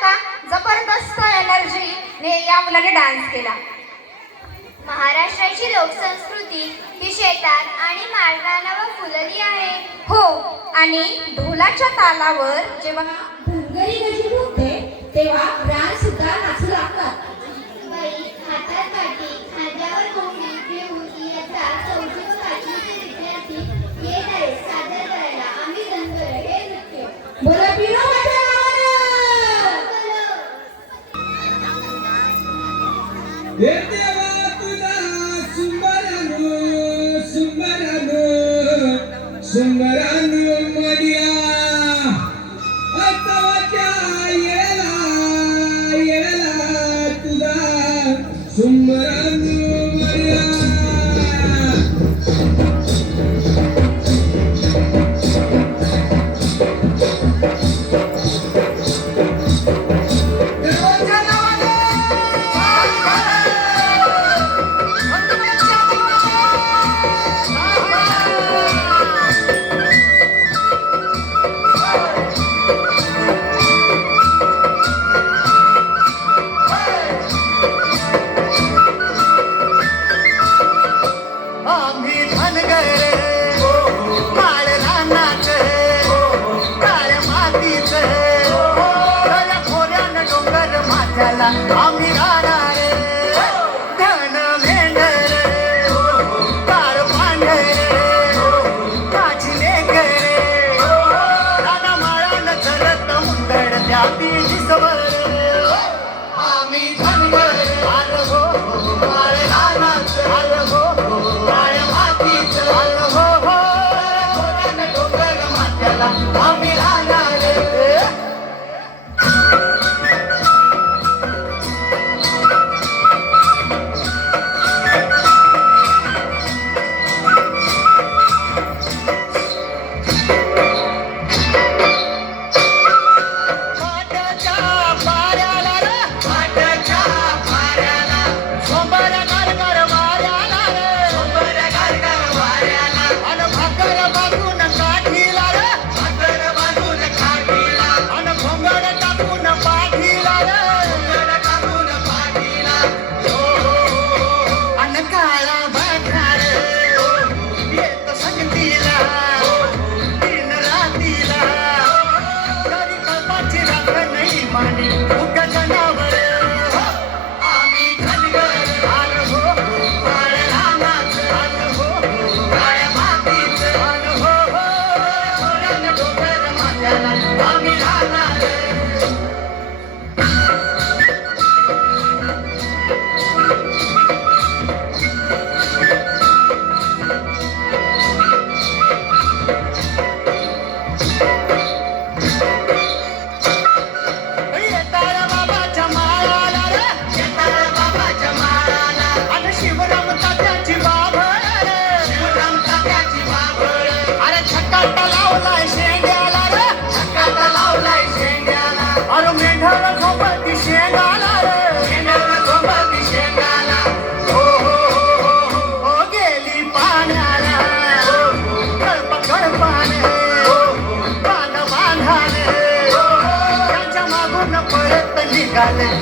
का जबरदस्त एनर्जीने या मुलाने डान्स केला. महाराष्ट्राची लोकसंस्कृती ही शेतात आणि माळरानावर फुलली आहे. हो, आणि ढोलाच्या तालावर जेव्हा धनगरी गजी ठोकते तेव्हा रान सुद्धा नाचू लागतात. बाई हातात काठी खांद्यावर कोंबडी घेऊन इयत्ता 4थी व 5वीचे विद्यार्थी येत आहेत सादर करायला आम्ही धनगर हे नृत्य. बोला पिरो माझ्या नावानं. हे देवा तुझा सुंदरानो सुंदरानो सुंदरानो मडिया अतवाच्या येला तुझा सुंदरानो मडिया. आम्ही राहणार धन मेंढर काळ पांढर काचले करे राना माळान चलत उंदड त्या बीजवर आम्ही धनगर आलो हो माळ रानात आलो हो काळ मातीच आलो हो डोंगर माथ्याला आम्ही राहणार.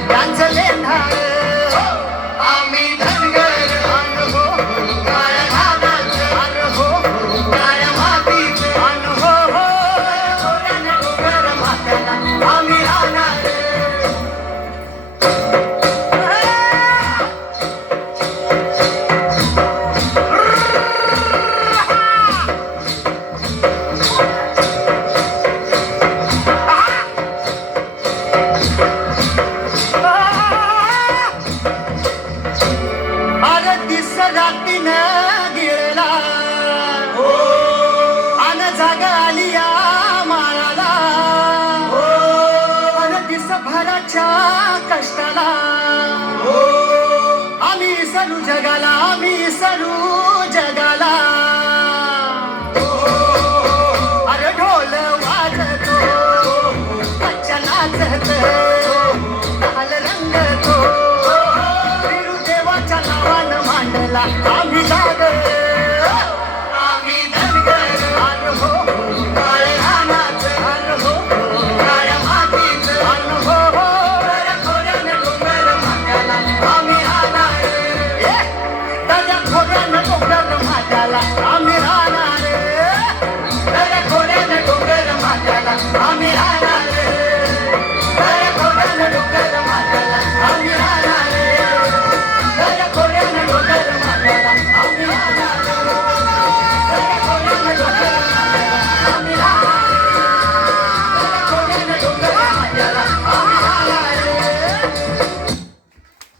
त्यांचं लेंढाळ आम्ही धनगर अनुभो काळ्या धानाचं अनुभो काळ्या मातीचं अनुभो डोंगर माथ्याला आम्ही राहणार. कष्टाला आम्ही सरू जगाला आम्ही सरू जगाला. अरे ढोल वाजतो कच्चा नाचतो ताल रंगतो देवाच्या नावानं मांडला